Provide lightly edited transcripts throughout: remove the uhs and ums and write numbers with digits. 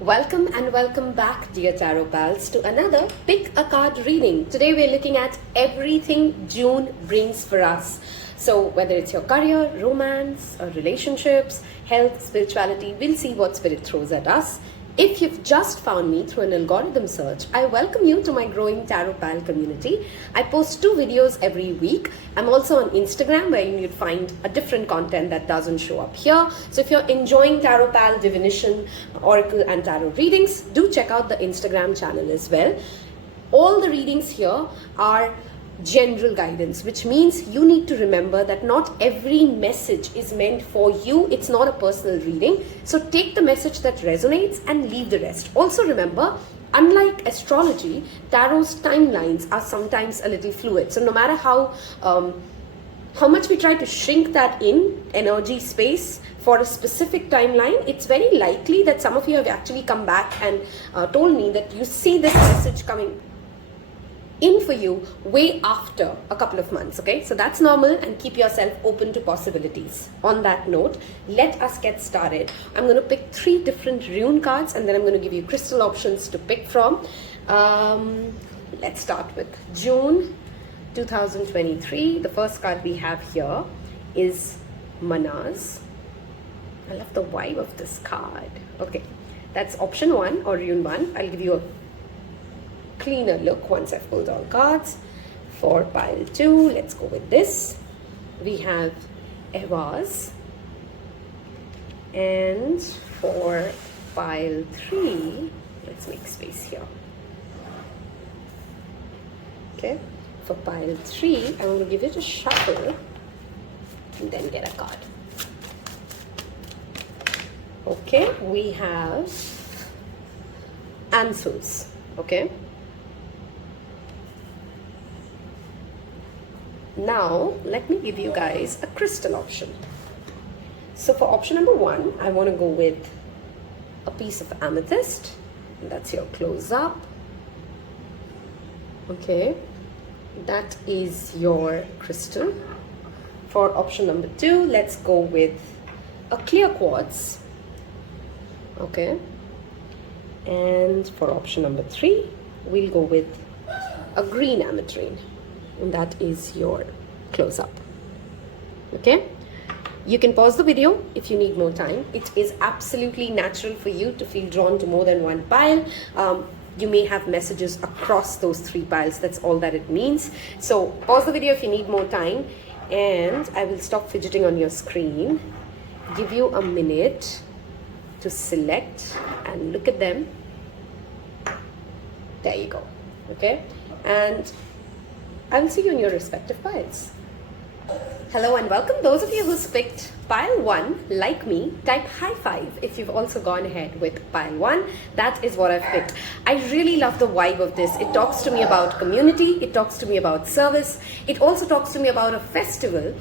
Welcome and welcome back, dear Tarot Pals, to another Pick a Card reading. Today we're looking at everything June brings for us. So whether it's your career, romance, or relationships, health, spirituality, we'll see what Spirit throws at us. If you've just found me through an algorithm search, I welcome you to my growing Tarot Pal community. I post 2 videos every week. I'm also on Instagram where you'd find a different content that doesn't show up here. So if you're enjoying Tarot Pal, divination, oracle and tarot readings, do check out the Instagram channel as well. All the readings here are general guidance, which means you need to remember that not every message is meant for you. It's not a personal reading. So take the message that resonates and leave the rest. Also remember, unlike astrology, tarot's timelines are sometimes a little fluid. So no matter how much we try to shrink that in energy space for a specific timeline, it's very likely that some of you have actually come back and told me that you see this message coming in for you way after a couple of months. Okay, so that's normal, and keep yourself open to possibilities. On that note, let us get started. I'm going to pick 3 different rune cards and then I'm going to give you crystal options to pick from. Let's start with June 2023. The first card we have here is Mannaz. I love the vibe of this card. Okay, that's option 1 or rune 1. I'll give you a cleaner look once I've pulled all cards. For pile 2, let's go with this. We have Eihwaz. And for pile 3, let's make space here. Okay, for pile 3, I'm going to give it a shuffle and then get a card. Okay, we have Ansuz. Okay. Now, let me give you guys a crystal option. So for option number 1, I want to go with a piece of amethyst. And that's your close-up. Okay, that is your crystal. For option number 2, let's go with a clear quartz. Okay, and for option number 3, we'll go with a green aventurine. And that is your close-up. Okay, you can pause the video if you need more time. It is absolutely natural for you to feel drawn to more than one pile. You may have messages across those 3 piles. That's all that it means. So pause the video if you need more time, and I will stop fidgeting on your screen. Give you a minute to select and look at them. There you go. Okay, and I will see you in your respective piles. Hello and welcome. Those of you who's picked pile 1, like me, type high 5 if you've also gone ahead with pile 1. That is what I've picked. I really love the vibe of this. It talks to me about community. It talks to me about service. It also talks to me about a festival,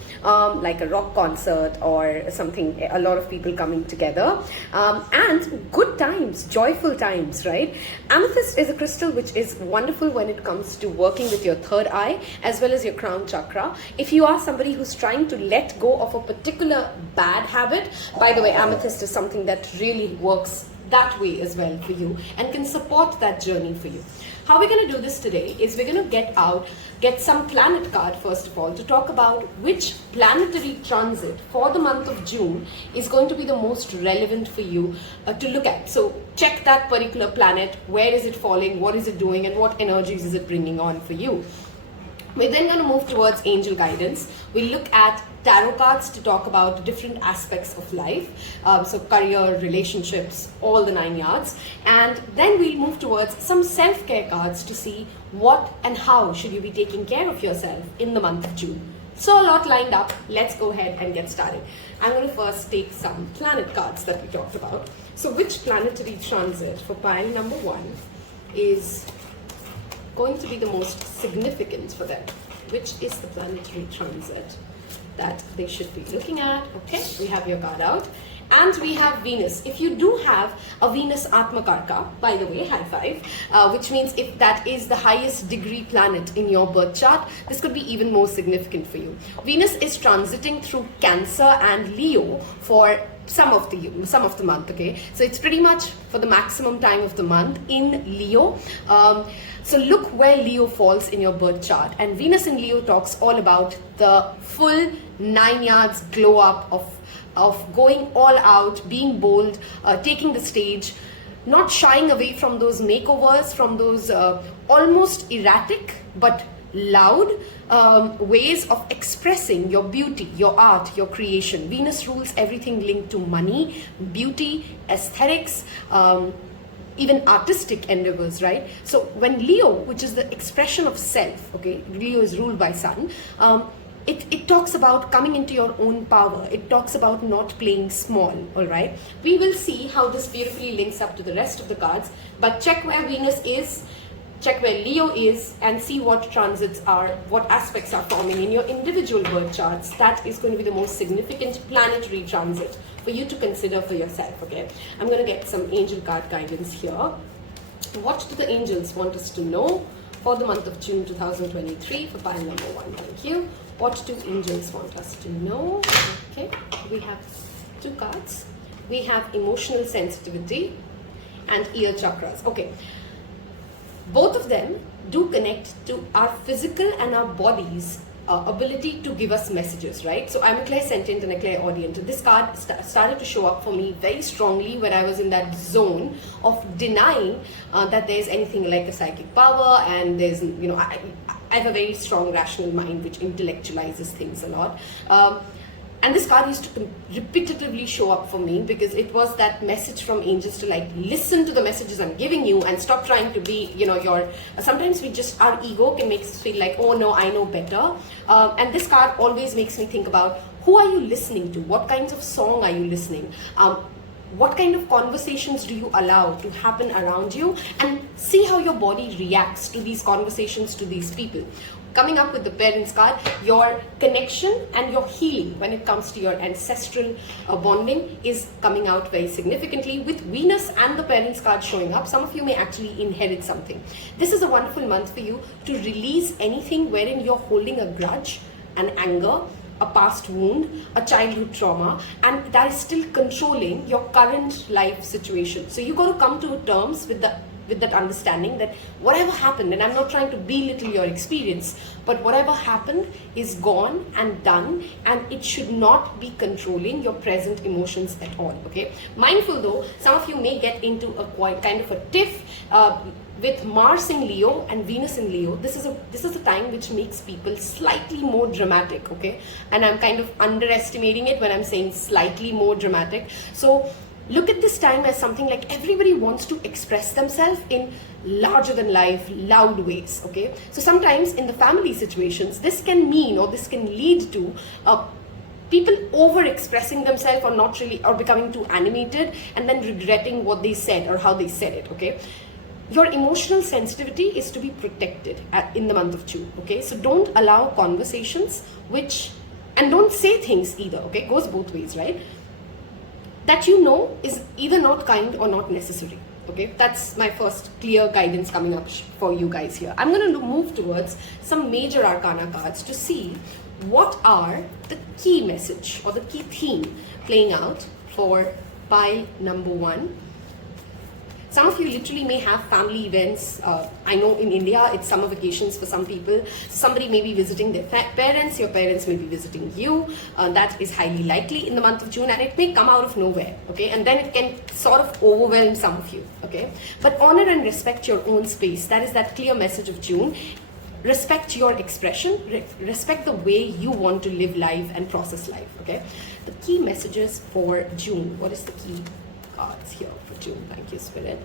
like a rock concert or something, a lot of people coming together, and good times, joyful times, right? Amethyst is a crystal which is wonderful when it comes to working with your third eye as well as your crown chakra. If you are somebody who's trying to let go of a particular bad habit, by the way, amethyst is something that really works that way as well for you and can support that journey for you. How we're going to do this today is we're going to get some planet card first of all to talk about which planetary transit for the month of June is going to be the most relevant for you to look at. So check that particular planet, where is it falling, what is it doing, and what energies is it bringing on for you. We're then going to move towards angel guidance. We'll look at tarot cards to talk about different aspects of life, so career, relationships, all the 9 yards. And then we'll move towards some self-care cards to see what and how should you be taking care of yourself in the month of June. So a lot lined up. Let's go ahead and get started. I'm going to first take some planet cards that we talked about. So which planetary transit for pile number 1 is going to be the most significant for them? Which is the planetary transit that they should be looking at? Okay, we have your card out. And we have Venus. If you do have a Venus Atmakarka, by the way, high five, which means if that is the highest degree planet in your birth chart, this could be even more significant for you. Venus is transiting through Cancer and Leo for some of the month, okay? So it's pretty much for the maximum time of the month in Leo. So look where Leo falls in your birth chart. And Venus in Leo talks all about the full 9 yards glow up of going all out, being bold, taking the stage, not shying away from those makeovers, from those almost erratic but loud ways of expressing your beauty, your art, your creation. Venus rules everything linked to money, beauty, aesthetics, even artistic endeavors, right? So when Leo, which is the expression of self, okay, Leo is ruled by Sun, it talks about coming into your own power. It talks about not playing small, all right? We will see how this beautifully links up to the rest of the cards, but check where Venus is, check where Leo is, and see what transits are, what aspects are forming in your individual birth charts. That is going to be the most significant planetary transit for you to consider for yourself, okay? I'm going to get some angel card guidance here. What do the angels want us to know for the month of June 2023 for pile number 1? Thank you. What do angels want us to know? Okay, we have 2 cards. We have emotional sensitivity and ear chakras. Okay. Both of them do connect to our physical and our body's ability to give us messages, right? So I'm a clairsentient and a clairaudient. This card started to show up for me very strongly when I was in that zone of denying that there's anything like a psychic power, and there's, you know, I have a very strong rational mind which intellectualizes things a lot. And this card used to repetitively show up for me because it was that message from angels to like listen to the messages I'm giving you and stop trying to be, you know, sometimes our ego can make us feel like, oh no, I know better. And this card always makes me think about, who are you listening to? What kinds of song are you listening? What kind of conversations do you allow to happen around you? And see how your body reacts to these conversations, to these people. Coming up with the parents card, your connection and your healing when it comes to your ancestral bonding is coming out very significantly with Venus and the parents card showing up. Some of you may actually inherit something. This is a wonderful month for you to release anything wherein you're holding a grudge, an anger, a past wound, a childhood trauma, and that is still controlling your current life situation. So you got to come to terms with that understanding that whatever happened, and I'm not trying to belittle your experience, but whatever happened is gone and done, and it should not be controlling your present emotions at all, okay? Mindful though, some of you may get into a kind of a tiff with Mars in Leo and Venus in Leo. This is a time which makes people slightly more dramatic, okay? And I'm kind of underestimating it when I'm saying slightly more dramatic. So look at this time as something like everybody wants to express themselves in larger than life, loud ways, okay? So sometimes in the family situations, this can mean, or this can lead to people over expressing themselves or becoming too animated and then regretting what they said or how they said it, okay? Your emotional sensitivity is to be protected in the month of June, okay? So don't allow conversations and don't say things either, okay? It goes both ways, right? That you know is either not kind or not necessary, okay? That's my first clear guidance coming up for you guys here. I'm going to move towards some major arcana cards to see what are the key message or the key theme playing out for pile number 1. Some of you literally may have family events. I know in India, it's summer vacations for some people. Somebody may be visiting their parents. Your parents may be visiting you. That is highly likely in the month of June, and it may come out of nowhere, okay? And then it can sort of overwhelm some of you, okay? But honor and respect your own space. That is that clear message of June. Respect your expression. Respect the way you want to live life and process life, okay? The key messages for June. What is the key cards here for June? Thank you, Spirit.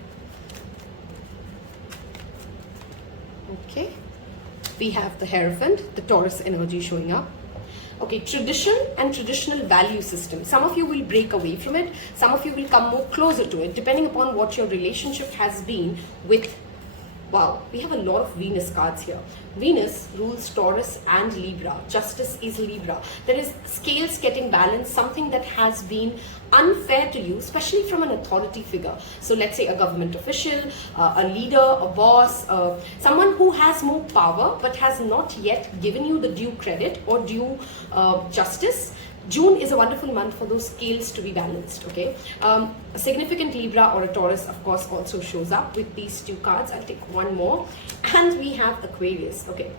Okay, we have the Hierophant, the Taurus energy showing up. Okay, tradition and traditional value system. Some of you will break away from it. Some of you will come more closer to it, depending upon what your relationship has been with Wow, we have a lot of Venus cards here. Venus rules Taurus and Libra. Justice is Libra. There is scales getting balanced, something that has been unfair to you, especially from an authority figure. So let's say a government official, a leader, a boss, someone who has more power but has not yet given you the due credit or due justice. June is a wonderful month for those scales to be balanced, okay? A significant Libra or a Taurus, of course, also shows up with these two cards. I'll take one more. And we have Aquarius, okay?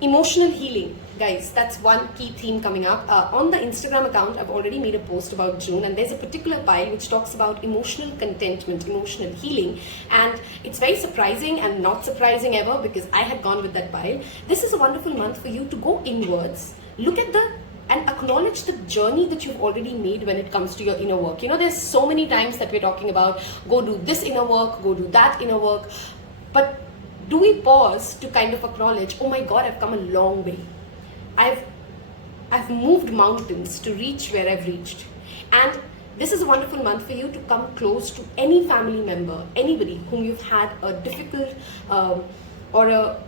Emotional healing. Guys, that's one key theme coming up. On the Instagram account, I've already made a post about June, and there's a particular pile which talks about emotional contentment, emotional healing. And it's very surprising and not surprising ever, because I had gone with that pile. This is a wonderful month for you to go inwards, look at and acknowledge the journey that you've already made when it comes to your inner work. You know, there's so many times that we're talking about, go do this inner work, go do that inner work. But do we pause to kind of acknowledge, oh my God, I've come a long way. I've moved mountains to reach where I've reached. And this is a wonderful month for you to come close to any family member, anybody whom you've had a difficult or a,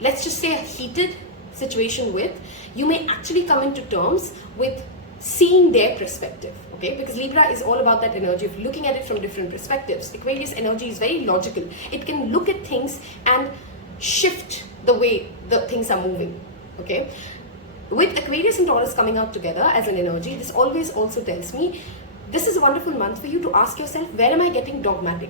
let's just say, a heated situation with. You may actually come into terms with seeing their perspective, okay? Because Libra is all about that energy of looking at it from different perspectives. Aquarius energy is very logical. It can look at things and shift the way the things are moving, okay? With Aquarius and Taurus coming out together as an energy, this always also tells me this is a wonderful month for you to ask yourself, where am I getting dogmatic?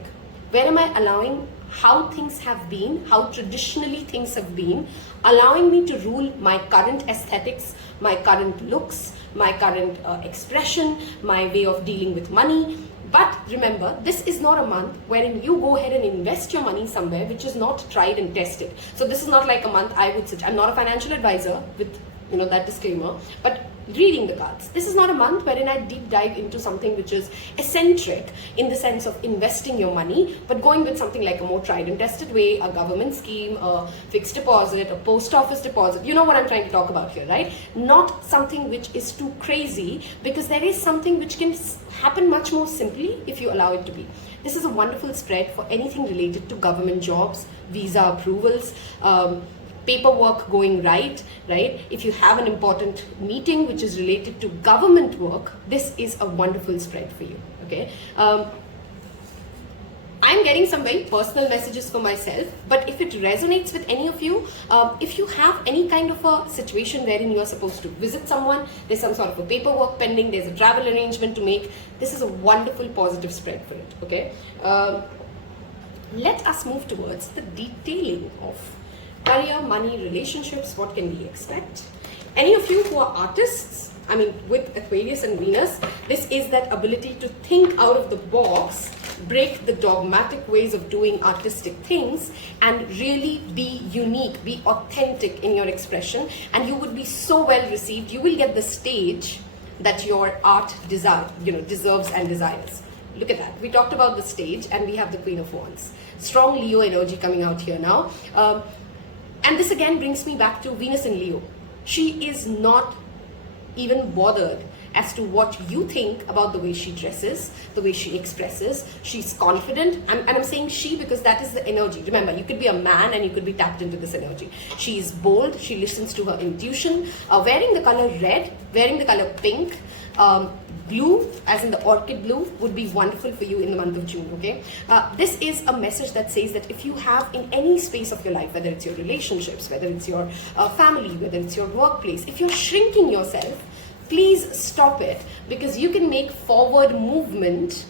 Where am I allowing how things have been, how traditionally things have been, allowing me to rule my current aesthetics, my current looks, my current expression, my way of dealing with money. But remember, this is not a month wherein you go ahead and invest your money somewhere which is not tried and tested. So this is not like a month I would suggest. I'm not a financial advisor, with that disclaimer, but reading the cards. This is not a month wherein I deep dive into something which is eccentric in the sense of investing your money, but going with something like a more tried and tested way, a government scheme, a fixed deposit, a post office deposit. You know what I'm trying to talk about here, right? Not something which is too crazy, because there is something which can happen much more simply if you allow it to be. This is a wonderful spread for anything related to government jobs, visa approvals, paperwork going right? If you have an important meeting which is related to government work, this is a wonderful spread for you, okay? I'm getting some very personal messages for myself, but if it resonates with any of you, if you have any kind of a situation wherein you're supposed to visit someone, there's some sort of a paperwork pending, there's a travel arrangement to make, this is a wonderful positive spread for it, okay? Let us move towards the detailing of career, money, relationships. What can we expect? Any of you who are artists, I mean, with Aquarius and Venus, this is that ability to think out of the box, break the dogmatic ways of doing artistic things, and really be unique, be authentic in your expression, and you would be so well received. You will get the stage that your art deserves and desires. Look at that. We talked about the stage, and we have the Queen of Wands. Strong Leo energy coming out here now. And this again brings me back to Venus in Leo. She is not even bothered as to what you think about the way she dresses, the way she expresses. She's confident, and I'm saying she because that is the energy. Remember, you could be a man and you could be tapped into this energy. She is bold, she listens to her intuition, wearing the color red, wearing the color pink, blue, as in the orchid blue, would be wonderful for you in the month of June, okay? This is a message that says that if you have in any space of your life, whether it's your relationships, whether it's your family, whether it's your workplace, if you're shrinking yourself, please stop it, because you can make forward movement,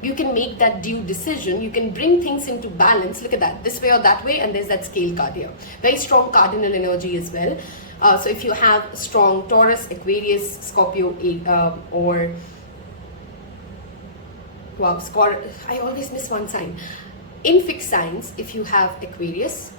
you can make that due decision, you can bring things into balance. Look at that, this way or that way, and there's that scale card here. Very strong cardinal energy as well. So if you have strong Taurus, Aquarius, Scorpio, or wow, I always miss one sign. In fixed signs, if you have Aquarius,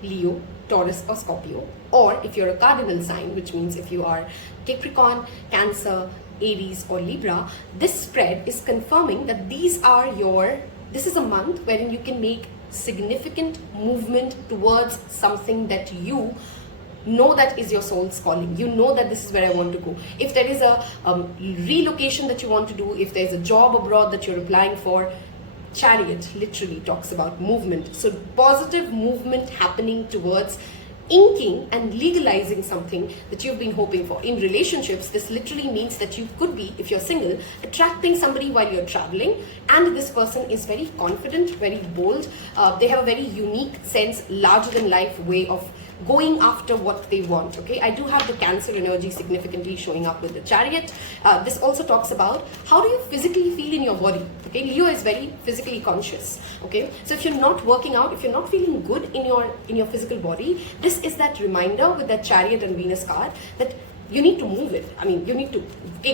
Leo, Taurus or Scorpio, or if you're a cardinal sign, which means if you are Capricorn, Cancer, Aries or Libra, this spread is confirming that this is a month wherein you can make significant movement towards something that you know that is your soul's calling. You know that this is where I want to go. If there is a relocation that you want to do, if there's a job abroad that you're applying for, Chariot literally talks about movement. So positive movement happening towards inking and legalizing something that you've been hoping for. In relationships, this literally means that you could be, if you're single, attracting somebody while you're traveling, and this person is very confident, very bold. They have a very unique sense, larger than life way of going after what they want. Okay, I do have the Cancer energy significantly showing up with the Chariot. This also talks about how do you physically feel in your body. Okay, Leo is very physically conscious. Okay, so if you're not working out, if you're not feeling good in your physical body, this is that reminder with that Chariot and Venus card that you need to move it. I mean, you need to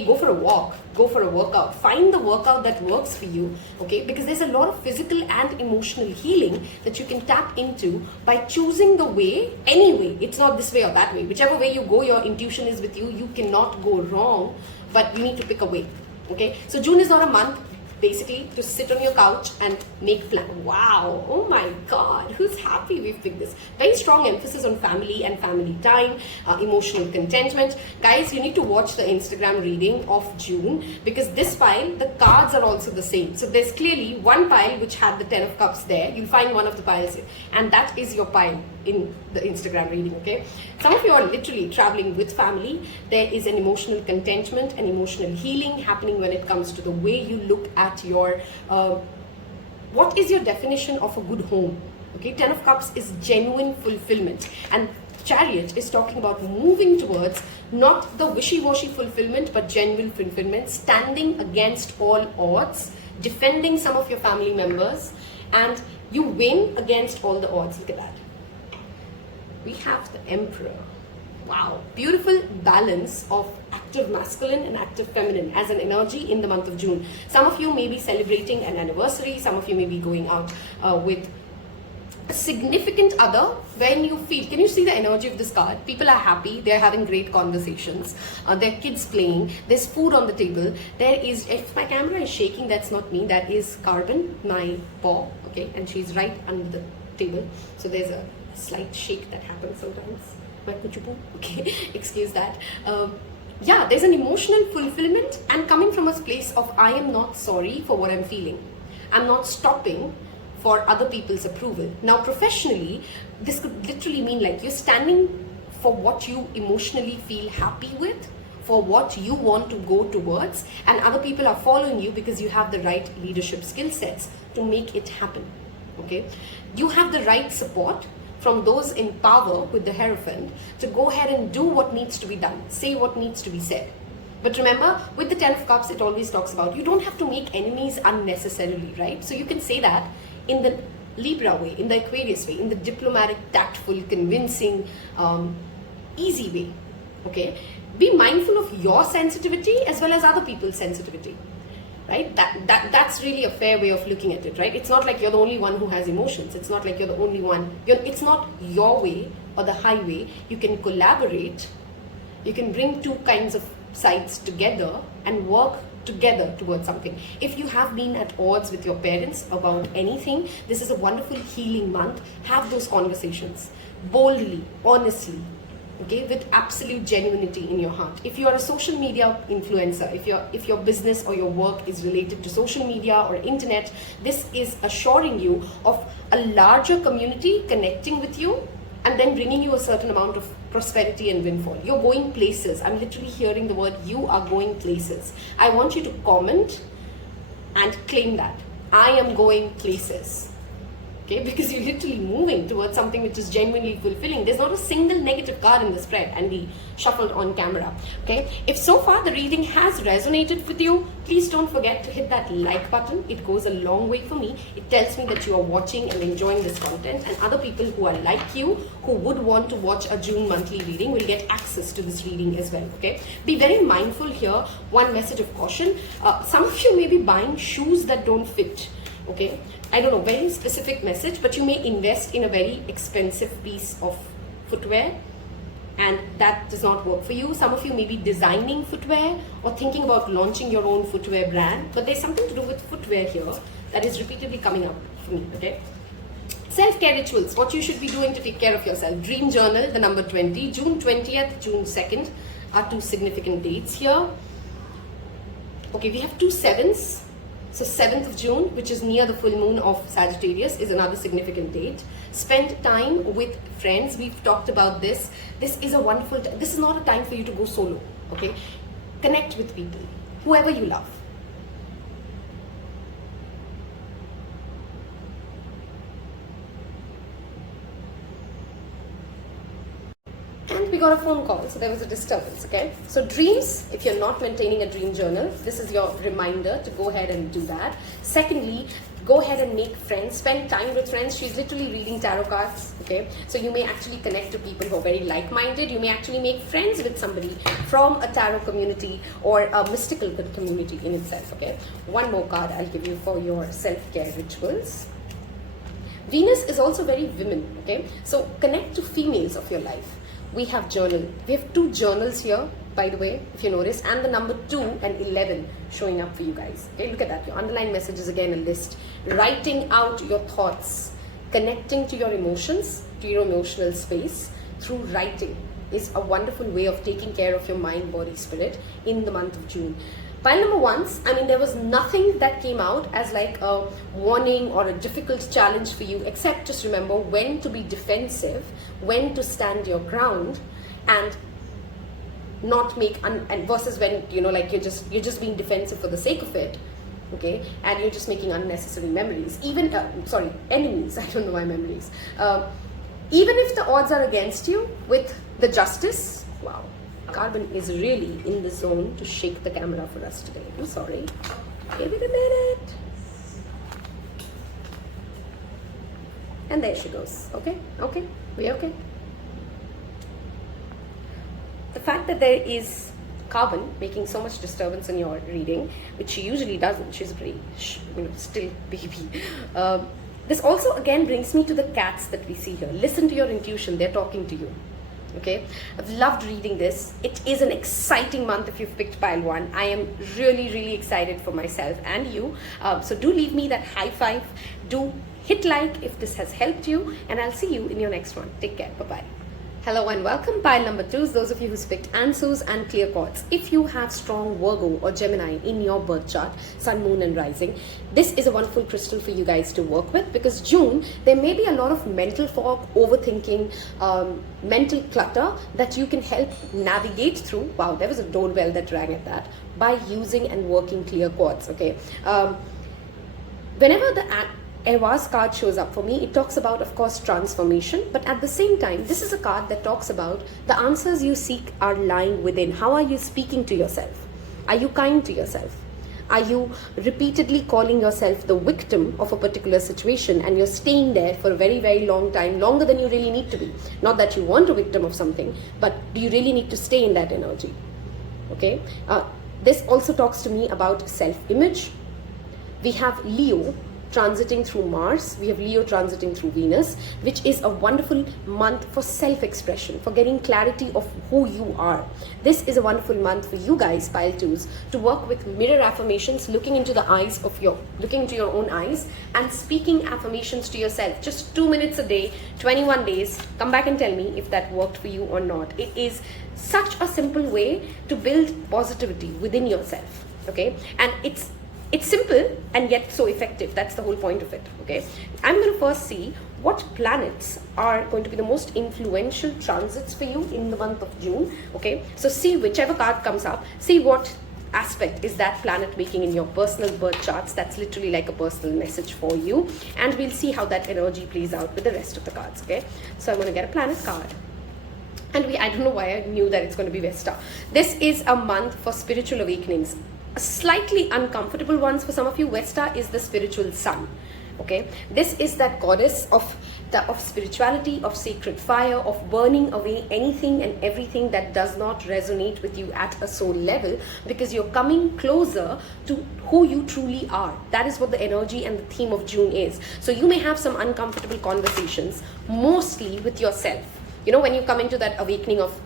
go for a walk, go for a workout, find the workout that works for you, okay? Because there's a lot of physical and emotional healing that you can tap into by choosing the way, any way. It's not this way or that way. Whichever way you go, your intuition is with you. You cannot go wrong, but you need to pick a way, okay? So June is not a month basically to sit on your couch and make plans. Wow, oh my God, who's happy we've picked this? Very strong emphasis on family and family time, emotional contentment. Guys, you need to watch the Instagram reading of June, because this pile, the cards are also the same. So there's clearly one pile which had the 10 of cups there. You'll find one of the piles here, and that is your pile in the Instagram reading, okay? Some of you are literally traveling with family. There is an emotional contentment and emotional healing happening when it comes to the way you look at your, what is your definition of a good home? Okay, 10 of Cups is genuine fulfillment, and Chariot is talking about moving towards not the wishy-washy fulfillment, but genuine fulfillment, standing against all odds, defending some of your family members, and you win against all the odds. Look at that. We have the Emperor. Wow, beautiful balance of active masculine and active feminine as an energy in the month of June. Some of you may be celebrating an anniversary. Some of you may be going out with a significant other. When you feel, can you see the energy of this card? People are happy. They're having great conversations. Their kids playing. There's food on the table. There is, if my camera is shaking, that's not me. That is Carbon, my paw. Okay, and she's right under the table. So there's a slight shake that happens sometimes. Okay, excuse that. Yeah, there's an emotional fulfillment and coming from a place of I am not sorry for what I'm feeling. I'm not stopping for other people's approval. Now, professionally, this could literally mean like you're standing for what you emotionally feel happy with, for what you want to go towards, and other people are following you because you have the right leadership skill sets to make it happen. Okay, you have the right support from those in power with the Hierophant to go ahead and do what needs to be done, say what needs to be said. But remember, with the 10 of Cups, it always talks about you don't have to make enemies unnecessarily, right? So you can say that in the Libra way, in the Aquarius way, in the diplomatic, tactful, convincing, easy way, okay? Be mindful of your sensitivity as well as other people's sensitivity. Right? That's really a fair way of looking at it, right? It's not like you're the only one who has emotions. It's not like you're the only one. It's not your way or the highway. You can collaborate. You can bring two kinds of sides together and work together towards something. If you have been at odds with your parents about anything, this is a wonderful healing month. Have those conversations boldly, honestly. Okay, with absolute genuinity in your heart. If you are a social media influencer, if your business or your work is related to social media or internet, this is assuring you of a larger community connecting with you and then bringing you a certain amount of prosperity and windfall. You're going places. I'm literally hearing the word you are going places. I want you to comment and claim that. I am going places. Okay, because you're literally moving towards something which is genuinely fulfilling. There's not a single negative card in the spread and we shuffled on camera. Okay, if so far the reading has resonated with you, please don't forget to hit that like button. It goes a long way for me. It tells me that you are watching and enjoying this content, and other people who are like you, who would want to watch a June monthly reading, will get access to this reading as well. Okay, be very mindful here. One message of caution. Some of you may be buying shoes that don't fit. Okay, I don't know, very specific message, but you may invest in a very expensive piece of footwear and that does not work for you. Some of you may be designing footwear or thinking about launching your own footwear brand, but there's something to do with footwear here that is repeatedly coming up for me. Okay, self-care rituals, what you should be doing to take care of yourself. Dream journal, the number 20, June 20th, June 2nd are two significant dates here. Okay, we have two sevens. So 7th of June, which is near the full moon of Sagittarius, is another significant date. Spend time with friends. We've talked about this. This is a wonderful, this is not a time for you to go solo, okay? Connect with people, whoever you love. And we got a phone call, so there was a disturbance, okay? So dreams, if you're not maintaining a dream journal, this is your reminder to go ahead and do that. Secondly, go ahead and make friends, spend time with friends. She's literally reading tarot cards, okay? So you may actually connect to people who are very like-minded. You may actually make friends with somebody from a tarot community or a mystical community in itself, okay? One more card I'll give you for your self-care rituals. Venus is also very women, okay? So connect to females of your life. We have journal. We have 2 journals here, by the way, if you notice, and the number 2 and 11 showing up for you guys. Okay, look at that. Your underlying message is again a list. Writing out your thoughts, connecting to your emotions, to your emotional space through writing is a wonderful way of taking care of your mind, body, spirit in the month of June. Pile number 1, I mean, there was nothing that came out as like a warning or a difficult challenge for you, except just remember when to be defensive, when to stand your ground, and not make and versus when, you know, like you're just being defensive for the sake of it, okay, and you're just making unnecessary memories, even enemies. I don't know why memories. Even if the odds are against you with the justice, wow. Carbon is really in the zone to shake the camera for us today. I'm sorry. Give it a minute. And there she goes. Okay? Okay? We okay? The fact that there is carbon making so much disturbance in your reading, which she usually doesn't. She's a pretty, still baby. This also again brings me to the cats that we see here. Listen to your intuition. They're talking to you. Okay, I've loved reading this. It is an exciting month if you've picked pile 1. I am really excited for myself and you. So do leave me that high five. Do hit like if this has helped you, and I'll see you in your next one. Take care. Bye-bye. Hello and welcome, pile number 2s, those of you who picked Ansuz and clear quartz. If you have strong Virgo or Gemini in your birth chart, sun, moon and rising, this is a wonderful crystal for you guys to work with, because June, there may be a lot of mental fog, overthinking, mental clutter that you can help navigate through. Wow, there was a doorbell that rang at that, by using and working clear quartz, okay? Whenever the Eihwaz card shows up for me, it talks about, of course, transformation, but at the same time, this is a card that talks about the answers you seek are lying within. How are you speaking to yourself? Are you kind to yourself? Are you repeatedly calling yourself the victim of a particular situation, and you're staying there for a very long time, longer than you really need to be? Not that you want a victim of something, but do you really need to stay in that energy? Okay. This also talks to me about self-image. We have Leo transiting through Mars, we have Leo transiting through Venus, which is a wonderful month for self-expression, for getting clarity of who you are. This is a wonderful month for you guys, pile 2s, to work with mirror affirmations, looking into your own eyes and speaking affirmations to yourself. Just 2 minutes a day, 21 days. Come back and tell me if that worked for you or not. It is such a simple way to build positivity within yourself, okay? And it's simple and yet so effective. That's the whole point of it, okay? I'm going to first see what planets are going to be the most influential transits for you in the month of June, okay? So see whichever card comes up, see what aspect is that planet making in your personal birth charts. That's literally like a personal message for you, and we'll see how that energy plays out with the rest of the cards, okay? So I'm going to get a planet card. And I don't know why I knew that it's going to be Vesta. This is a month for spiritual awakenings. Slightly uncomfortable ones for some of you. Vesta is the spiritual sun, okay? This is that goddess of spirituality, of sacred fire, of burning away anything and everything that does not resonate with you at a soul level, because you're coming closer to who you truly are. That is what the energy and the theme of June is. So you may have some uncomfortable conversations, mostly with yourself. You know, when you come into that awakening of,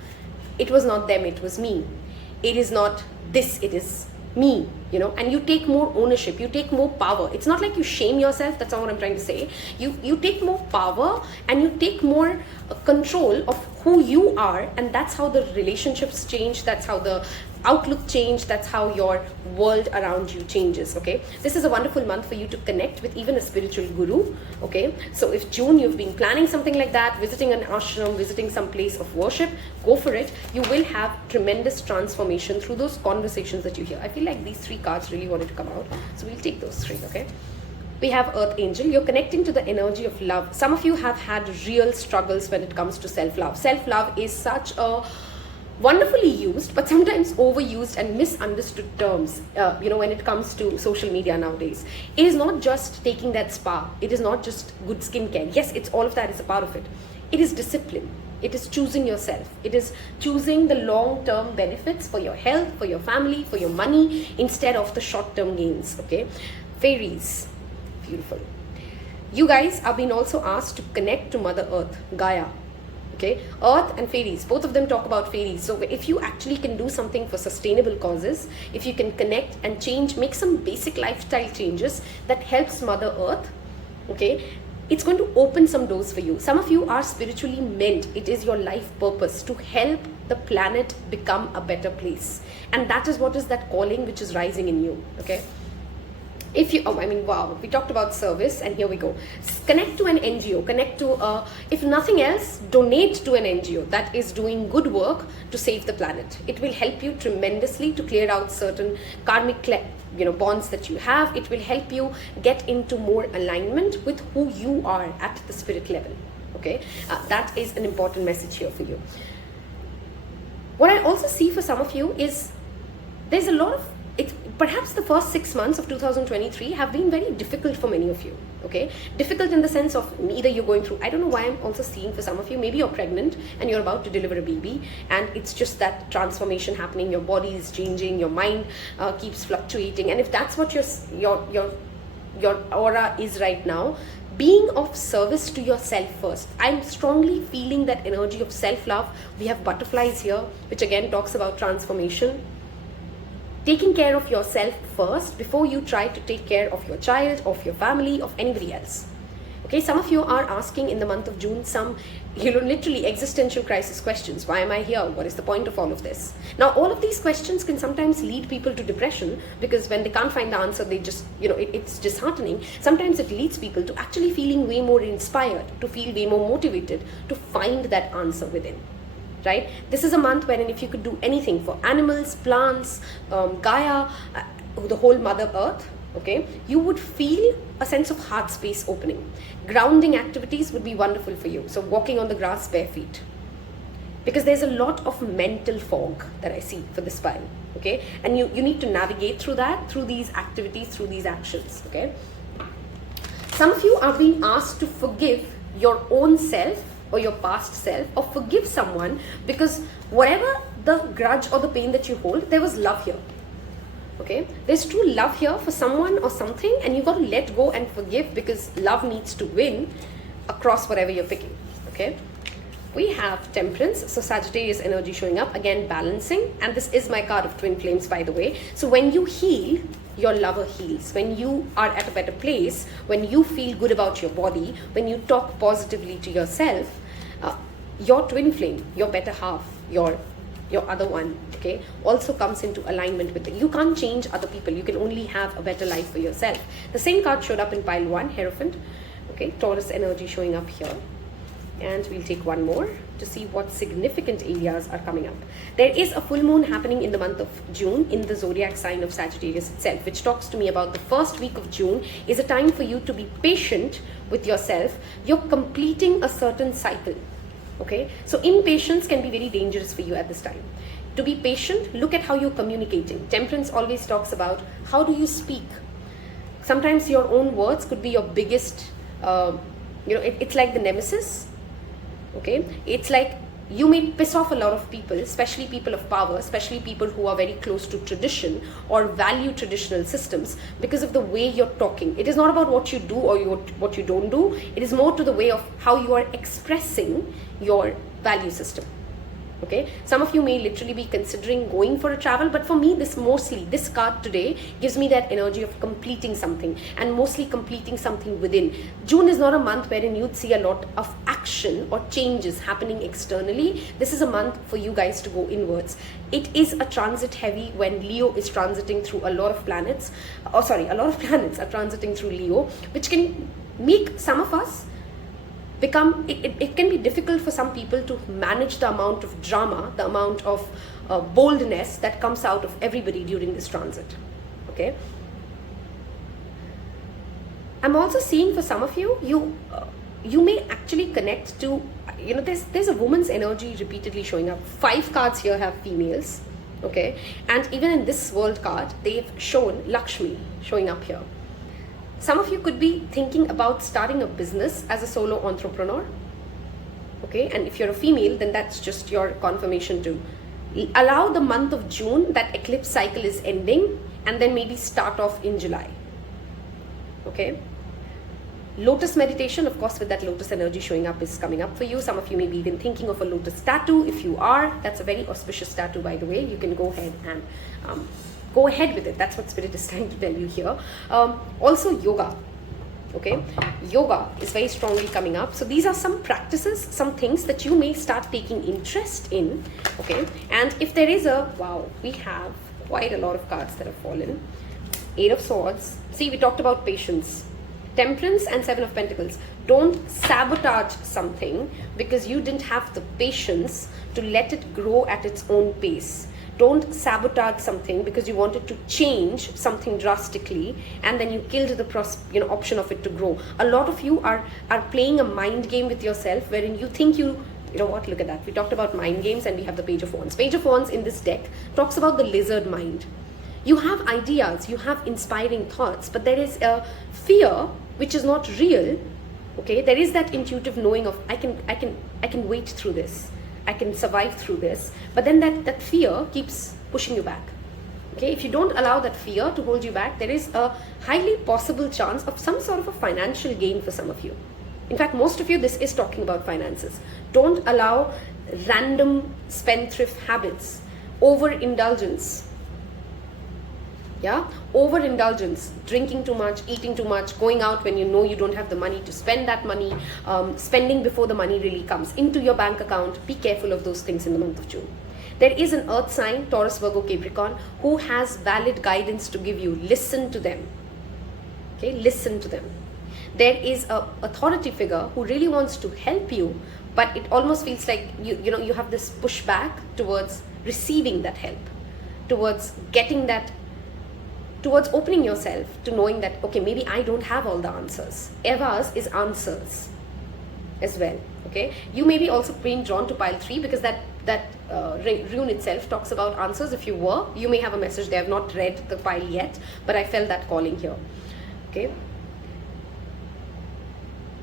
it was not them, it was me. It is not this, it is me. and you take more ownership, you take more power. It's not like you shame yourself, that's not what I'm trying to say. You take more power and you take more control of who you are, and that's how the relationships change, that's how the outlook change, that's how your world around you changes. Okay, this is a wonderful month for you to connect with even a spiritual guru. Okay, so if June you've been planning something like that, visiting an ashram, visiting some place of worship, go for it. You will have tremendous transformation through those conversations that you hear. I feel like these 3 cards really wanted to come out, so we'll take those 3. Okay, we have Earth Angel. You're connecting to the energy of love. Some of you have had real struggles when it comes to self-love. Self-love is such a wonderfully used but sometimes overused and misunderstood terms when it comes to social media nowadays. It is not just taking that spa, it is not just good skincare. Yes, it's all of that is a part of it. It is discipline, it is choosing yourself, it is choosing the long-term benefits for your health, for your family, for your money, instead of the short-term gains. Okay, fairies, beautiful. You guys are being also asked to connect to Mother Earth, Gaia. Okay, Earth and fairies, both of them talk about fairies. So if you actually can do something for sustainable causes, if you can connect and change, make some basic lifestyle changes that helps Mother Earth, okay, it's going to open some doors for you. Some of you are spiritually meant. It is your life purpose to help the planet become a better place. And that is what is that calling which is rising in you. Okay. If you, wow, we talked about service, and here we go. Connect to an NGO, connect to, if nothing else, donate to an NGO that is doing good work to save the planet. It will help you tremendously to clear out certain karmic bonds that you have. It will help you get into more alignment with who you are at the spirit level. Okay, that is an important message here for you. What I also see for some of you is there's a lot of, perhaps the first 6 months of 2023 have been very difficult for many of you. Okay, difficult in the sense of either you're going through, I don't know why I'm also seeing for some of you, maybe you're pregnant and you're about to deliver a baby, and it's just that transformation happening, your body is changing, your mind keeps fluctuating, and if that's what your aura is right now, being of service to yourself first. I'm strongly feeling that energy of self-love. We have butterflies here, which again talks about transformation. Taking care of yourself first before you try to take care of your child, of your family, of anybody else. Okay, some of you are asking in the month of June some, literally existential crisis questions. Why am I here? What is the point of all of this? Now, all of these questions can sometimes lead people to depression, because when they can't find the answer, they just, it's disheartening. Sometimes it leads people to actually feeling way more inspired, to feel way more motivated, to find that answer within. Right? This is a month wherein if you could do anything for animals, plants, Gaia, the whole Mother Earth, okay, you would feel a sense of heart space opening. Grounding activities would be wonderful for you. So walking on the grass bare feet. Because there's a lot of mental fog that I see for this pile. Okay, and you need to navigate through that, through these activities, through these actions. Okay. Some of you are being asked to forgive your own self or your past self, or forgive someone, because whatever the grudge or the pain that you hold, there was love here. Okay, there's true love here for someone or something, and you've got to let go and forgive, because love needs to win across whatever you're picking. Okay, we have Temperance, so Sagittarius energy showing up again, balancing, and this is my card of twin flames, by the way. So when you heal, your lover heals. When you are at a better place, when you feel good about your body, when you talk positively to yourself, your twin flame, your better half, your other one, okay, also comes into alignment with it. You can't change other people. You can only have a better life for yourself. The same card showed up in pile 1, Hierophant. Okay, Taurus energy showing up here. And we'll take one more to see what significant areas are coming up. There is a full moon happening in the month of June in the zodiac sign of Sagittarius itself, which talks to me about the first week of June is a time for you to be patient with yourself. You're completing a certain cycle. Okay, so impatience can be very dangerous for you at this time. To be patient, look at how you're communicating. Temperance always talks about how do you speak. Sometimes your own words could be your biggest, it's like the nemesis. Okay, it's like you may piss off a lot of people, especially people of power, especially people who are very close to tradition or value traditional systems, because of the way you're talking. It is not about what you do or what you don't do. It is more to the way of how you are expressing your value system. Okay, some of you may literally be considering going for a travel, but for me, this card today gives me that energy of completing something, and mostly completing something within. June is not a month wherein you'd see a lot of action or changes happening externally. This is a month for you guys to go inwards. It is a transit heavy when Leo is transiting through a lot of planets. A lot of planets are transiting through Leo, which can make some of us it can be difficult for some people to manage the amount of drama, the amount of boldness that comes out of everybody during this transit. Okay, I'm also seeing for some of you, you may actually connect to, there's a woman's energy repeatedly showing up. 5 cards here have females. Okay, and even in this world card, they've shown Lakshmi showing up here. Some of you could be thinking about starting a business as a solo entrepreneur. Okay, and if you're a female, then that's just your confirmation to allow the month of June, that eclipse cycle is ending, and then maybe start off in July. Okay, lotus meditation, of course, with that lotus energy showing up, is coming up for you. Some of you may be even thinking of a lotus tattoo. If you are, that's a very auspicious tattoo, by the way. You can go ahead and go ahead with it. That's what Spirit is trying to tell you here. Also yoga. Okay, yoga is very strongly coming up. So these are some practices, some things that you may start taking interest in. Okay, and if there is we have quite a lot of cards that have fallen. 8 of Swords. See, we talked about patience. Temperance and 7 of Pentacles. Don't sabotage something because you didn't have the patience to let it grow at its own pace. Don't sabotage something because you wanted to change something drastically and then you killed the option of it to grow. A lot of you are playing a mind game with yourself wherein you think you know what, look at that. We talked about mind games and we have the Page of Wands. Page of Wands in this deck talks about the lizard mind. You have ideas, you have inspiring thoughts, but there is a fear which is not real. Okay, there is that intuitive knowing of I can wait through this. I can survive through this, but then that fear keeps pushing you back. Okay, if you don't allow that fear to hold you back, there is a highly possible chance of some sort of a financial gain for some of you. In fact, most of you, this is talking about finances. Don't allow random spendthrift habits, overindulgence. Yeah, overindulgence, drinking too much, eating too much, going out when you know you don't have the money to spend that money, spending before the money really comes into your bank account. Be careful of those things in the month of June. There is an earth sign, Taurus, Virgo, Capricorn, who has valid guidance to give you. Listen to them. Okay, listen to them. There is a authority figure who really wants to help you, but it almost feels like you have this pushback towards receiving that help, towards getting that, towards opening yourself to knowing that, okay, maybe I don't have all the answers. Eihwaz is answers as well. Okay, you may be also being drawn to pile 3 because that rune itself talks about answers. If you were, you may have a message there. I've not read the pile yet, but I felt that calling here. Okay,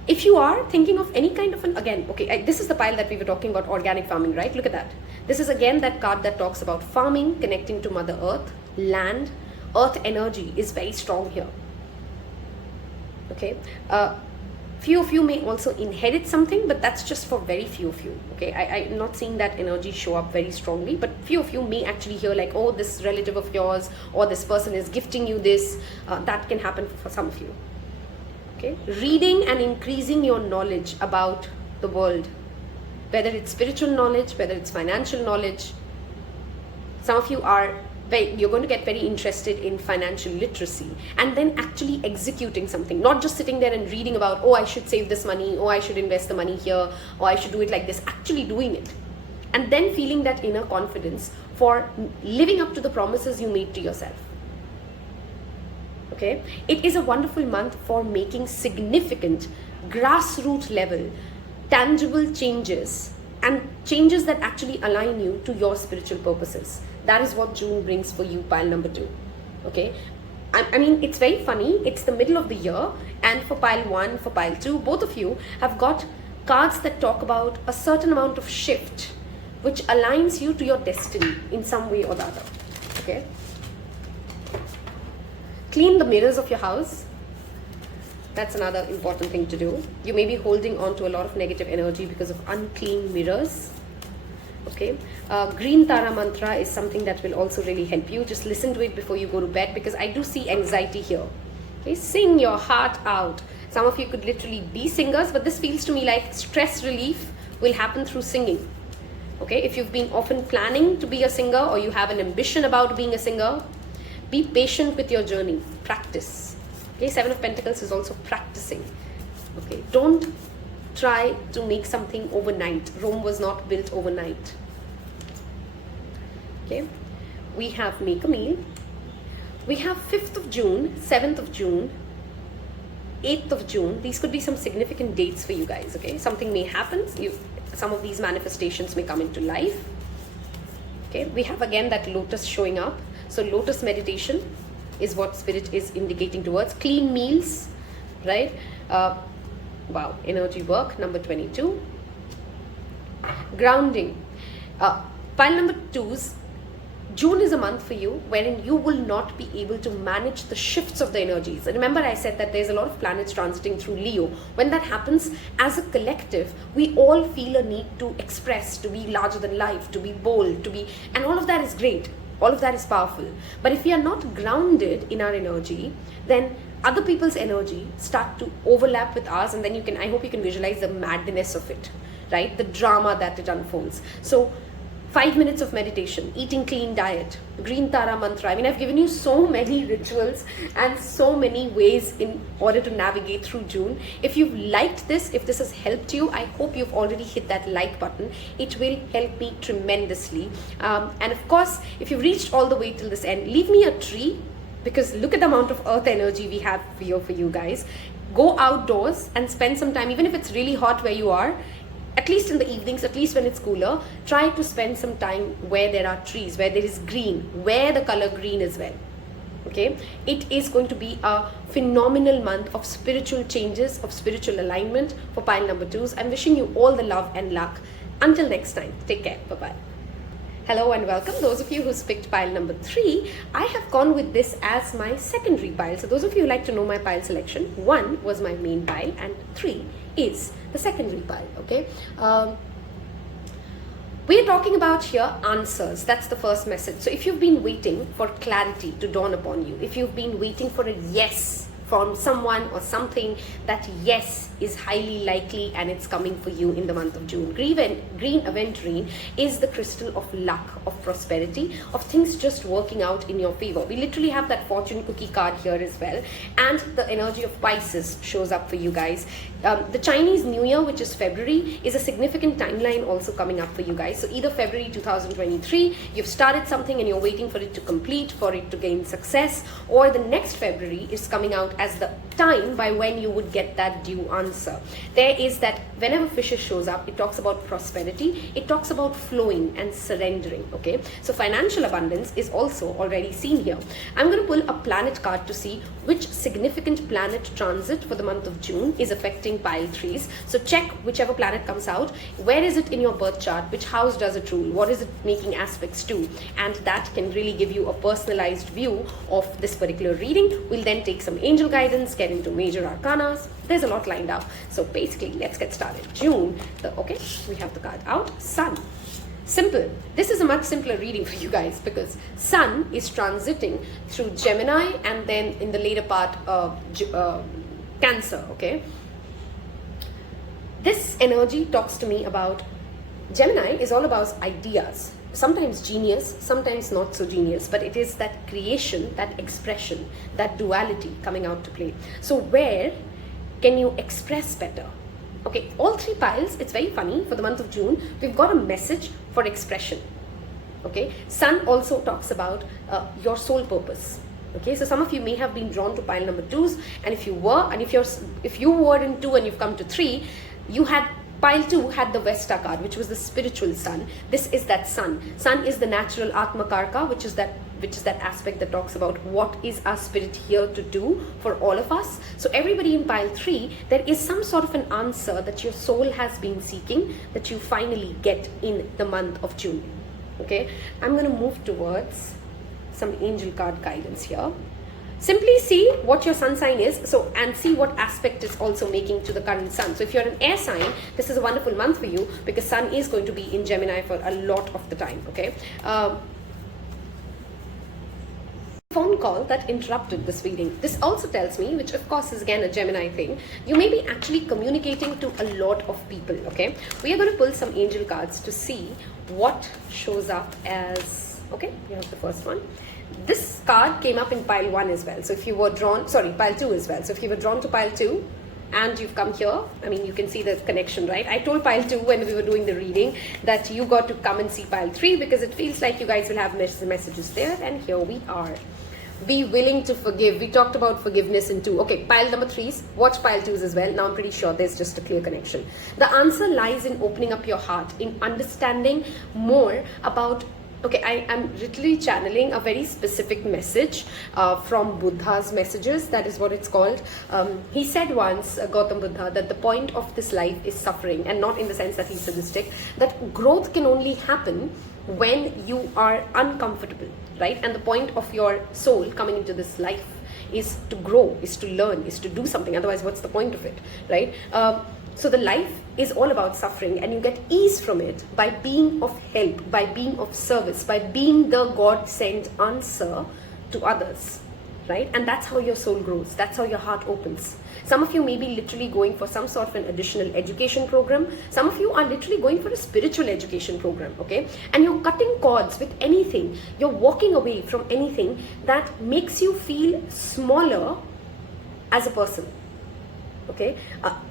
if you are thinking of any kind of this is the pile that we were talking about, organic farming, right? Look at that. This is again that card that talks about farming, connecting to Mother Earth, land. Earth energy is very strong here. Okay, few of you may also inherit something, but that's just for very few of you. Okay, I'm not seeing that energy show up very strongly, but few of you may actually hear like, oh, this relative of yours or this person is gifting you this. That can happen for some of you. Okay, reading and increasing your knowledge about the world, whether it's spiritual knowledge, whether it's financial knowledge. Some of you you're going to get very interested in financial literacy and then actually executing something, not just sitting there and reading about, oh, I should save this money, oh, I should invest the money here, or I should do it like this, actually doing it. And then feeling that inner confidence for living up to the promises you made to yourself. Okay, it is a wonderful month for making significant grassroots level, tangible changes and changes that actually align you to your spiritual purposes. That is what June brings for you, pile number 2. Okay, I mean, it's very funny. It's the middle of the year, and for pile 1, for pile 2, both of you have got cards that talk about a certain amount of shift which aligns you to your destiny in some way or the other. Okay, clean the mirrors of your house. That's another important thing to do. You may be holding on to a lot of negative energy because of unclean mirrors. Okay. Okay, Green Tara mantra is something that will also really help you. Just listen to it before you go to bed, because I do see anxiety here. Okay, sing your heart out. Some of you could literally be singers, but this feels to me like stress relief will happen through singing. Okay, if you've been often planning to be a singer, or you have an ambition about being a singer, be patient with your journey. Practice. Okay, Seven of Pentacles is also practicing. Okay, don't try to make something overnight. Rome was not built overnight. Okay, we have make a meal. We have 5th of June, 7th of June, 8th of June. These could be some significant dates for you guys. Okay, something may happen. Some of these manifestations may come into life. Okay, we have again that lotus showing up. So lotus meditation is what spirit is indicating towards. Clean meals, right? Wow, energy work, number 22. Grounding. Pile number 2's, June is a month for you wherein you will not be able to manage the shifts of the energies. And remember, I said that there's a lot of planets transiting through Leo. When that happens, as a collective, we all feel a need to express, to be larger than life, to be bold, and all of that is great. All of that is powerful. But if we are not grounded in our energy, then other people's energy start to overlap with ours, and then I hope you can visualize the madness of it, right? The drama that it unfolds. So 5 minutes of meditation, eating clean diet, Green Tara mantra. I mean, I've given you so many rituals and so many ways in order to navigate through June. If you've liked this, if this has helped you, I hope you've already hit that like button. It will help me tremendously. And of course, if you've reached all the way till this end, leave me a tree, because look at the amount of earth energy we have here for you guys. Go outdoors and spend some time, even if it's really hot where you are, at least in the evenings, at least when it's cooler, try to spend some time where there are trees, where there is green, where the color green is well. Okay, it is going to be a phenomenal month of spiritual changes, of spiritual alignment for pile number 2's. I'm wishing you all the love and luck. Until next time, take care. Bye-bye. Hello and welcome. Those of you who picked pile number 3, I have gone with this as my secondary pile. So those of you who like to know my pile selection, 1 was my main pile and 3 is the secondary pile. Okay, we're talking about here answers. That's the first message. So if you've been waiting for clarity to dawn upon you, if you've been waiting for a yes from someone or something, that yes is highly likely and it's coming for you in the month of June. Green Aventurine is the crystal of luck, of prosperity, of things just working out in your favor. We literally have that fortune cookie card here as well, and the energy of Pisces shows up for you guys. The Chinese New Year, which is February, is a significant timeline also coming up for you guys. So either February 2023, you've started something and you're waiting for it to complete, for it to gain success, or the next February is coming out as the time by when you would get that due answer. There is that whenever fishes shows up, it talks about prosperity, it talks about flowing and surrendering. Okay, so financial abundance is also already seen here. I'm going to pull a planet card to see which significant planet transit for the month of June is affecting pile 3's. So check whichever planet comes out, where is it in your birth chart, which house does it rule, what is it making aspects to, and that can really give you a personalized view of this particular reading. We'll then take some angel guidance, get into major arcanas. There's a lot lined up. So basically, let's get started. June, okay, we have the card out. Sun. Simple. This is a much simpler reading for you guys because Sun is transiting through Gemini and then in the later part Cancer. Okay, this energy talks to me about Gemini is all about ideas, sometimes genius, sometimes not so genius, but it is that creation, that expression, that duality coming out to play. So where can you express better? Okay, all 3 piles, it's very funny, for the month of June, we've got a message for expression. Okay, Sun also talks about your soul purpose. Okay, so some of you may have been drawn to pile number 2's, and if you were, and if you were in 2 and you've come to 3, you had pile 2 had the Vesta card, which was the spiritual sun. This is that sun. Sun is the natural Atma Karka, which is that aspect that talks about what is our spirit here to do for all of us. So everybody in pile 3, there is some sort of an answer that your soul has been seeking that you finally get in the month of June. Okay, I'm going to move towards some angel card guidance here. simply see what your sun sign is, so and see what aspect is also making to the current sun. So if you're an air sign, this is a wonderful month for you because sun is going to be in Gemini for a lot of the time. Okay. Phone call that interrupted this reading. This also tells me, which of course is again a Gemini thing, you may be actually communicating to a lot of people. Okay, we are going to pull some angel cards to see what shows up as. Okay, here's the first one. This card came up in pile 1 as well. So if you were drawn, sorry, pile 2 as well. So if you were drawn to pile 2 and you've come here, I mean, you can see the connection, right? I told pile 2 when we were doing the reading that you got to come and see pile 3 because it feels like you guys will have messages there, and here we are. Be willing to forgive. We talked about forgiveness in 2. Okay, pile number 3s, watch pile 2s as well. Now I'm pretty sure there's just a clear connection. The answer lies in opening up your heart, in understanding more about. Okay, I am literally channeling a very specific message from Buddha's messages. That is what it's called. He said once, Gautam Buddha, that the point of this life is suffering, and not in the sense that he's sadistic, that growth can only happen when you are uncomfortable, right? And the point of your soul coming into this life is to grow, is to learn, is to do something. Otherwise, what's the point of it, right? So the life is all about suffering, and you get ease from it by being of help, by being of service, by being the God-sent answer to others, right? And that's how your soul grows. That's how your heart opens. Some of you may be literally going for some sort of an additional education program. Some of you are literally going for a spiritual education program, okay? And you're cutting cords with anything. You're walking away from anything that makes you feel smaller as a person, okay?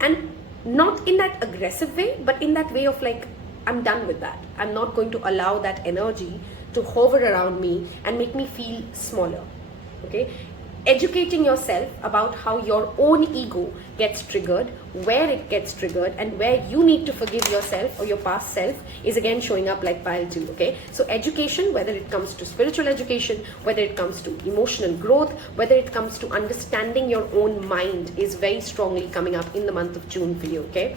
And not in that aggressive way, but in that way of like, I'm done with that. I'm not going to allow that energy to hover around me and make me feel smaller, okay? Educating yourself about how your own ego gets triggered, where it gets triggered, and where you need to forgive yourself or your past self is again showing up like pile 2, okay? So education, whether it comes to spiritual education, whether it comes to emotional growth, whether it comes to understanding your own mind, is very strongly coming up in the month of June for you, okay?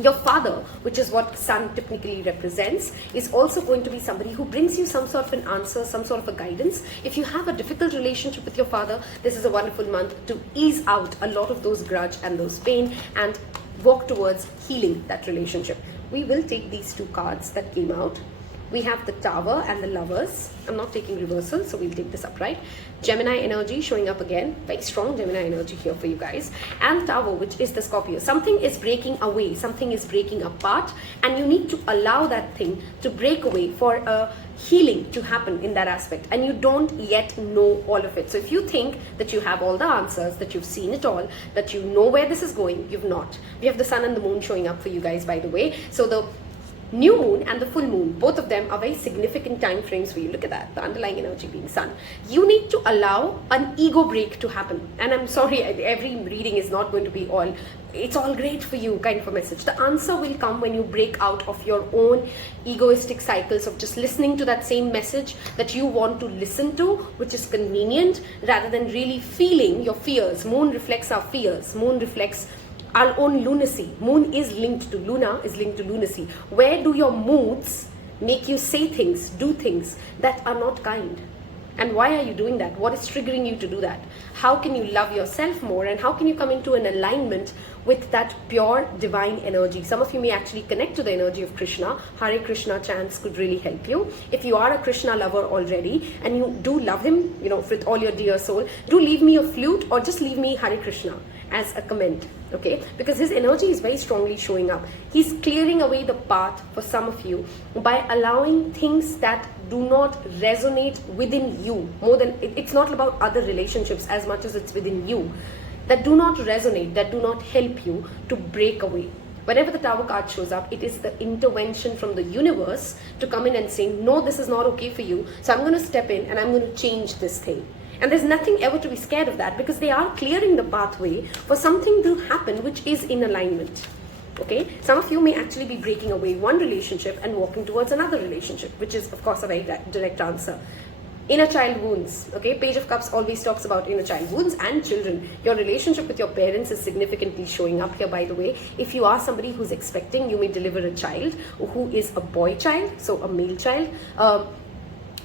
Your father, which is what sun typically represents, is also going to be somebody who brings you some sort of an answer, some sort of a guidance. If you have a difficult relationship with your father, this is a wonderful month to ease out a lot of those grudge and those pain and walk towards healing that relationship. We will take these 2 cards that came out. We have the Tower and the Lovers. I'm not taking reversal, so we'll take this upright. Gemini energy showing up again. Very strong Gemini energy here for you guys. And Tower, which is the Scorpio. Something is breaking away. Something is breaking apart. And you need to allow that thing to break away for a healing to happen in that aspect. And you don't yet know all of it. So if you think that you have all the answers, that you've seen it all, that you know where this is going, you've not. We have the Sun and the Moon showing up for you guys, by the way. So the new moon and the full moon, both of them are very significant time frames for you. Look at that, the underlying energy being sun. You need to allow an ego break to happen. And I'm sorry, every reading is not going to be all, it's all great for you kind of a message. The answer will come when you break out of your own egoistic cycles of just listening to that same message that you want to listen to, which is convenient, rather than really feeling your fears. Moon reflects our fears. Moon reflects our own lunacy. Moon is linked to Luna, is linked to lunacy. Where do your moods make you say things, do things that are not kind? And why are you doing that? What is triggering you to do that? How can you love yourself more, and how can you come into an alignment with that pure divine energy? Some of you may actually connect to the energy of Krishna. Hare Krishna chants could really help you. If you are a Krishna lover already and you do love him, you know, with all your dear soul, do leave me a flute or just leave me Hare Krishna as a comment, okay? Because his energy is very strongly showing up. He's clearing away the path for some of you by allowing things that do not resonate within you. More than, it's not about other relationships as much as it's within you, that do not resonate, that do not help you to break away. Whenever the Tower card shows up, it is the intervention from the universe to come in and say, no, this is not okay for you. So I'm going to step in and I'm going to change this thing. And there's nothing ever to be scared of that, because they are clearing the pathway for something to happen which is in alignment. Okay, some of you may actually be breaking away one relationship and walking towards another relationship, which is of course a very direct answer. Inner child wounds. Okay, Page of Cups always talks about inner child wounds and children. Your relationship with your parents is significantly showing up here, by the way. If you are somebody who's expecting, you may deliver a child who is a boy child, so a male child.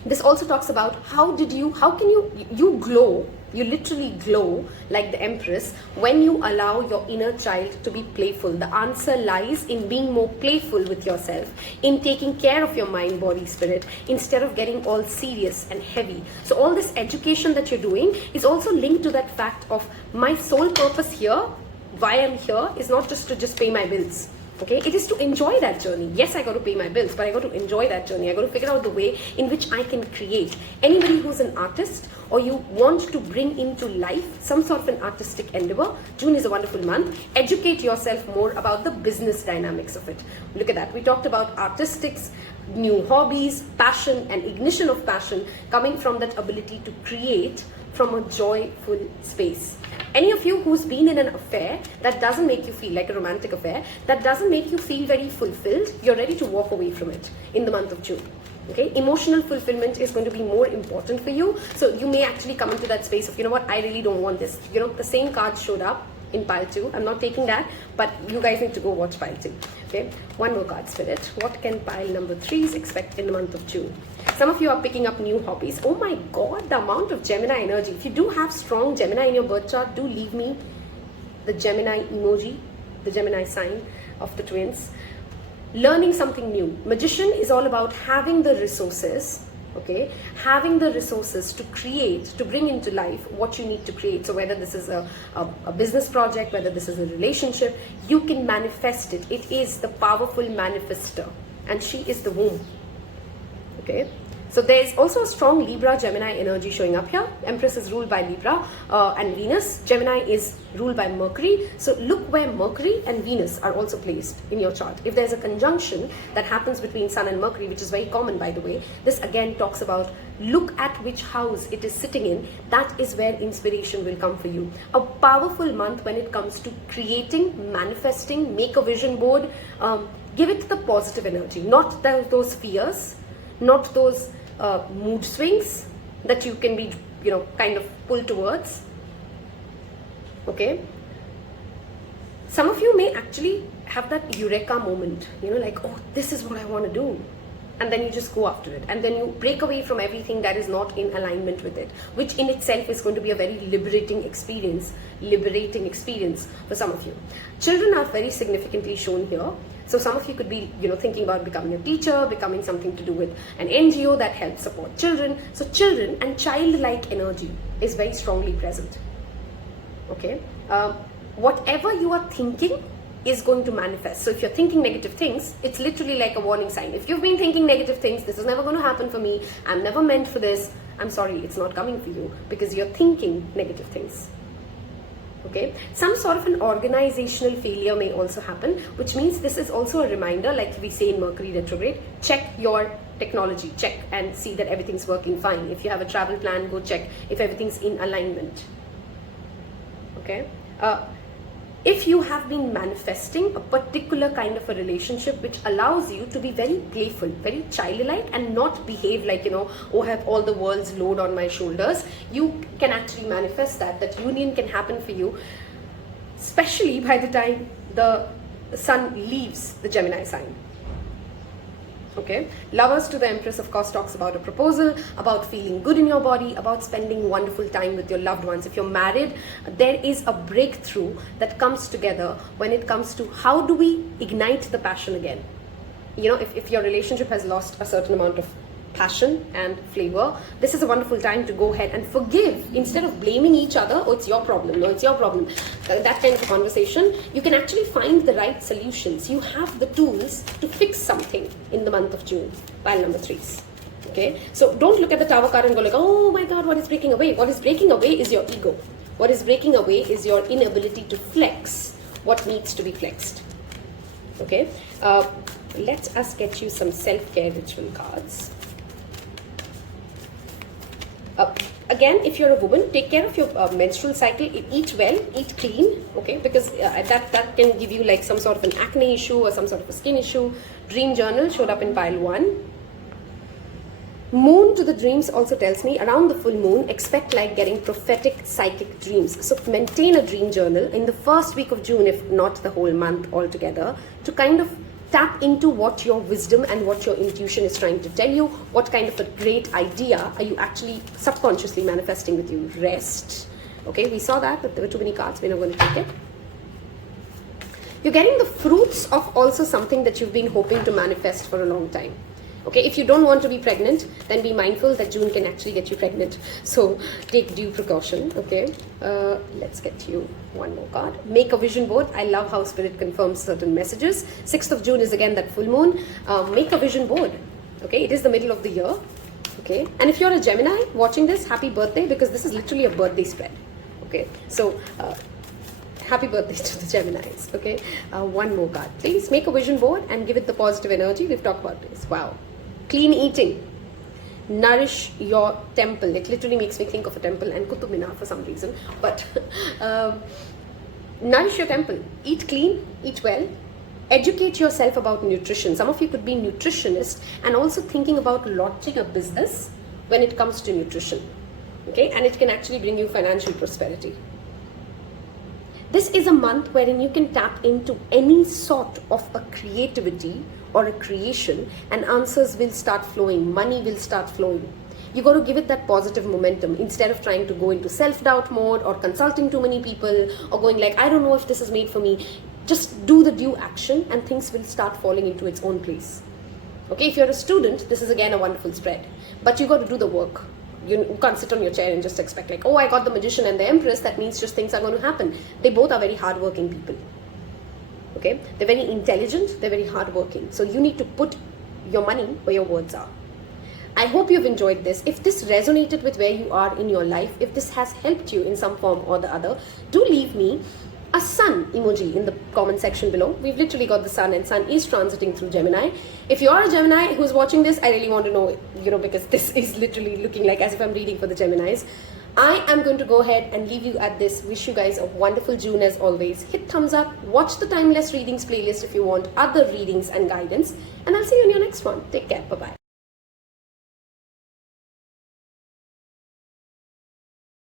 This also talks about how can you glow You literally glow like the Empress when you allow your inner child to be playful. The answer lies in being more playful with yourself, in taking care of your mind, body, spirit, instead of getting all serious and heavy. So all this education that you're doing is also linked to that fact of my sole purpose here, why I'm here, is not just to just pay my bills. Okay, it is to enjoy that journey. Yes, I got to pay my bills, but I got to enjoy that journey. I got to figure out the way in which I can create. Anybody who's an artist, or you want to bring into life some sort of an artistic endeavor, June is a wonderful month. Educate yourself more about the business dynamics of it. Look at that. We talked about artistics, new hobbies, passion, and ignition of passion coming from that ability to create from a joyful space. Any of you who's been in an affair that doesn't make you feel like a romantic affair, that doesn't make you feel very fulfilled, you're ready to walk away from it in the month of June. Okay, emotional fulfillment is going to be more important for you. So you may actually come into that space of, you know what, I really don't want this. You know, the same card showed up in pile 2. I'm not taking that, but you guys need to go watch pile 2. Okay, one more card, Spirit. What can pile number 3s expect in the month of June? Some of you are picking up new hobbies. Oh my God, the amount of Gemini energy. If you do have strong Gemini in your birth chart, do leave me the Gemini emoji, the Gemini sign of the twins. Learning something new. Magician is all about having the resources, okay, having the resources to create, to bring into life what you need to create. So whether this is a business project, whether this is a relationship, you can manifest it. It is the powerful manifester, and she is the womb. Okay, so there's also a strong Libra Gemini energy showing up here. Empress is ruled by Libra and Venus. Gemini is ruled by Mercury. So look where Mercury and Venus are also placed in your chart. If there's a conjunction that happens between Sun and Mercury, which is very common by the way, this again talks about look at which house it is sitting in. That is where inspiration will come for you. A powerful month when it comes to creating, manifesting, make a vision board. Give it the positive energy, not those fears, not those mood swings that you can be, you know, kind of pulled towards. Okay, some of you may actually have that eureka moment, you know, like, oh, this is what I want to do, and then you just go after it, and then you break away from everything that is not in alignment with it, which in itself is going to be a very liberating experience for some of you. Children are very significantly shown here. So some of you could be, you know, thinking about becoming a teacher, becoming something to do with an NGO that helps support children. So children and childlike energy is very strongly present. Okay, whatever you are thinking is going to manifest. So if you're thinking negative things, it's literally like a warning sign. If you've been thinking negative things, this is never going to happen for me, I'm never meant for this, I'm sorry, it's not coming for you, because you're thinking negative things. Okay, some sort of an organizational failure may also happen, which means this is also a reminder, like we say in Mercury retrograde, check your technology, check and see that everything's working fine. If you have a travel plan, go check if everything's in alignment. Okay, if you have been manifesting a particular kind of a relationship which allows you to be very playful, very childlike, and not behave like, you know, oh, I have all the world's load on my shoulders, you can actually manifest that union can happen for you, especially by the time the sun leaves the Gemini sign. Okay, Lovers to the Empress of course talks about a proposal, about feeling good in your body, about spending wonderful time with your loved ones. If you're married, there is a breakthrough that comes together when it comes to how do we ignite the passion again. You know, if your relationship has lost a certain amount of passion and flavor, this is a wonderful time to go ahead and forgive instead of blaming each other. Oh, it's your problem. No, it's your problem. That kind of a conversation, you can actually find the right solutions. You have the tools to fix something in the month of June. Pile number 3s. Okay, so don't look at the Tower card and go like, oh my God, what is breaking away? What is breaking away is your ego. What is breaking away is your inability to flex what needs to be flexed. Okay, let us get you some self-care ritual cards. Again, if you're a woman, take care of your menstrual cycle. Eat well, eat clean, okay, because that can give you like some sort of an acne issue or some sort of a skin issue. Dream journal showed up in pile 1. Moon to the dreams also tells me around the full moon, expect like getting prophetic psychic dreams. So maintain a dream journal in the first week of June, if not the whole month altogether, to kind of tap into what your wisdom and what your intuition is trying to tell you. What kind of a great idea are you actually subconsciously manifesting with you? Rest. Okay, we saw that, but there were too many cards. We're not going to take it. You're getting the fruits of also something that you've been hoping to manifest for a long time. Okay, if you don't want to be pregnant, then be mindful that June can actually get you pregnant. So take due precaution. Okay, let's get you one more card. Make a vision board. I love how Spirit confirms certain messages. 6th of June is again that full moon. Make a vision board. Okay, it is the middle of the year. Okay, and if you're a Gemini watching this, happy birthday, because this is literally a birthday spread. Okay, so happy birthday to the Geminis. Okay, one more card. Please make a vision board and give it the positive energy. We've talked about this. Wow. Clean eating. Nourish your temple. It literally makes me think of a temple and Qutub Minar for some reason. But nourish your temple. Eat clean, eat well. Educate yourself about nutrition. Some of you could be nutritionists and also thinking about launching a business when it comes to nutrition. Okay, and it can actually bring you financial prosperity. This is a month wherein you can tap into any sort of a creativity or a creation, and answers will start flowing, money will start flowing. You got to give it that positive momentum instead of trying to go into self-doubt mode or consulting too many people or going like, I don't know if this is made for me. Just do the due action and things will start falling into its own place. Okay, if you're a student, this is again a wonderful spread, but you got to do the work. You can't sit on your chair and just expect like, oh, I got the Magician and the Empress, that means just things are going to happen. They both are very hardworking people. Okay, they're very intelligent, they're very hardworking. So you need to put your money where your words are. I hope you've enjoyed this. If this resonated with where you are in your life, if this has helped you in some form or the other, do leave me a sun emoji in the comment section below. We've literally got the sun, and sun is transiting through Gemini. If you are a Gemini who's watching this, I really want to know, because this is literally looking like as if I'm reading for the Geminis. I am going to go ahead and leave you at this. Wish you guys a wonderful June as always. Hit thumbs up, watch the Timeless Readings playlist if you want other readings and guidance, and I'll see you in your next one. Take care. Bye-bye.